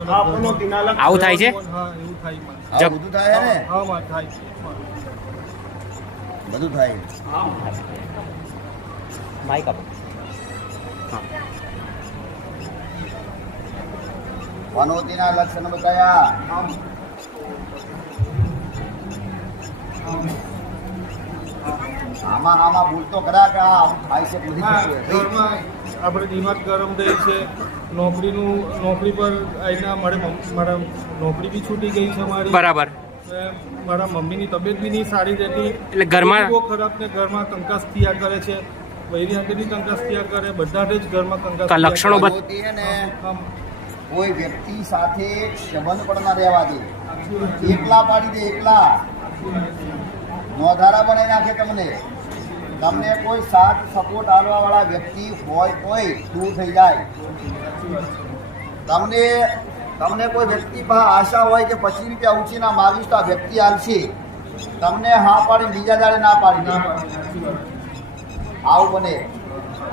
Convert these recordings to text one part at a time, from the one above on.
આવું થાય છે? બધું થાય ને, બધું થાય. માઈક આપો. વનોતીના લક્ષણ બતાયા. આમાં ભૂલ તો ખરા કે આ થાય છે બધી આપણે દિમાગ ગરમ થાય છે. નોકરી પર આવીને મારા નોકરી બી છૂટી ગઈ છે મારી. બરાબર. મારા મમ્મીની તબિયત બી નહીં સારી રહેતી, એટલે ઘરમાં બહુ ખરાબ ને ઘરમાં કંકાસ થયા કરે છે. વૈરી હાથે બી કંકાસ થયા કરે, બધા જ ઘરમાં કંકાસ. લક્ષણો ને કોઈ વ્યક્તિ સાથે સંબંધ પણ ના રહેવા દે, એકલા પાડી દે, એકલા નોંધારા બનાવી નાખે. તમને કોઈ સાથ સપોર્ટ આપવા વાળા વ્યક્તિ હોય તોય દૂર થઈ જાય. તમને કોઈ વ્યક્તિ પાસે આશા હોય કે 25 રૂપિયા ઊંચીના માગીશ તો આ વ્યક્તિ આલશે, તમને હા પાડી બીજા દાડે ના પાડી. આવું બને.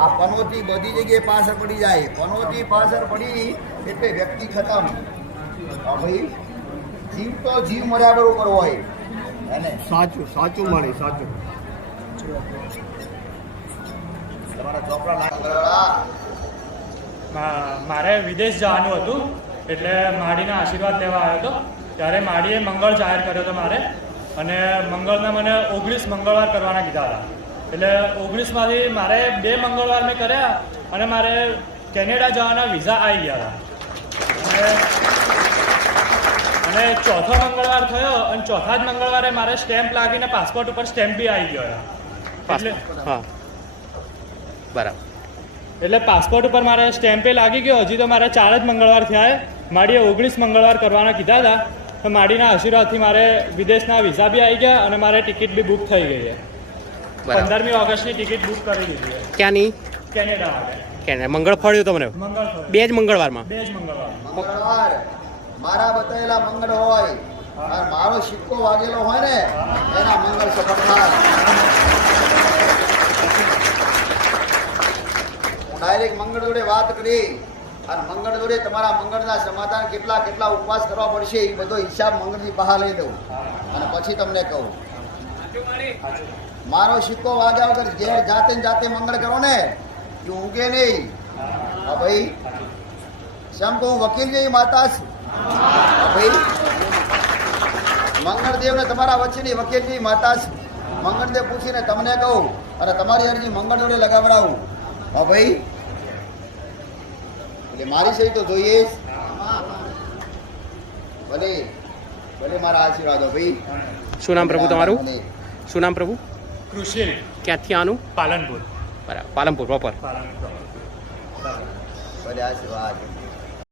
આ પનોતી બધી જગ્યાએ પાછળ પડી જાય. પનોતી પાછળ પડી એટલે વ્યક્તિ ખતમ. ભાઈ જીવ તો જીવ મર્યા બરોબર હોય એને સાચું મળે. સાચું તમારા ચોપડા મારે વિદેશ જવાનું હતું, એટલે માડીના આશીર્વાદ લેવા આવ્યો હતો. ત્યારે માડીએ મંગળ જાહેર કર્યો હતો મારે, અને મંગળના મને 19 મંગળવાર કરવાના કીધા હતા. એટલે 19માંથી મારે 2 મંગળવાર મેં કર્યા, અને મારે કેનેડા જવાના વિઝા આવી ગયા હતા. અને ચોથો મંગળવાર થયો, અને ચોથા જ મંગળવારે મારે સ્ટેમ્પ લાગીને પાસપોર્ટ ઉપર સ્ટેમ્પ બી આવી ગયો. એટલે બરાબર. એટલે પાસપોર્ટ ઉપર મારે સ્ટેમ્પે લાગી ગયો. હજી તો મારે 4 જ મંગળવાર થયા. માડીએ 19 મંગળવાર કરવાના કીધા હતા, તો માડીના આશીર્વાદથી મારે વિદેશના વિઝા બી આવી ગયા, અને મારે ટિકિટ બી બુક થઈ ગઈ છે. 15મી ઓગસ્ટની ટિકિટ બુક કરી દીધી છે. ક્યાંની? કેનેડા માટે. કેનેડા. મંગળ ફળ્યું તમને? મંગળ 2 જ મંગળવારમાં? 2 જ મંગળવાર. મારા બતાવેલા મંગળ હોય અને મારો સિક્કો વાગેલો હોય ને, એના મંગળ સફળ થાય. ડાયરેક્ટ મંગળ જોડે વાત કરી, અને મંગળ જોડે તમારા મંગળના સમાધાન કેટલા ઉપવાસ કરવા પડશે એ બધો હિસાબ મંગળની બહાર લઈ દઉં, અને પછી તમને કહું. મારો સિક્કો વાગ્યા વગર ઘેર જાતે મંગળ કરો ને, એ ઊંઘે નહીં. હા ભાઈ, શેમ કહું વકીલ જેવી માતા છું. ભાઈ મંગળદેવ ને તમારા વચ્ચેની વકીલ જેવી માતા છું. મંગળદેવ પૂછીને તમને કહું, અને તમારી અરજી મંગળ જોડે લગાવડાવું. હા ભાઈ, એટલે મારી સહી તો જોઈએ જ. ભલે ભલે મારા આશીર્વાદો ભાઈ. શું નામ પ્રભુ તમારું? શું નામ પ્રભુ? કૃષિલ. ક્યાંથી આનું? પાલનપુર. બરાબર. પાલનપુર પ્રોપર. પાલનપુર. ભલે આશીર્વાદ.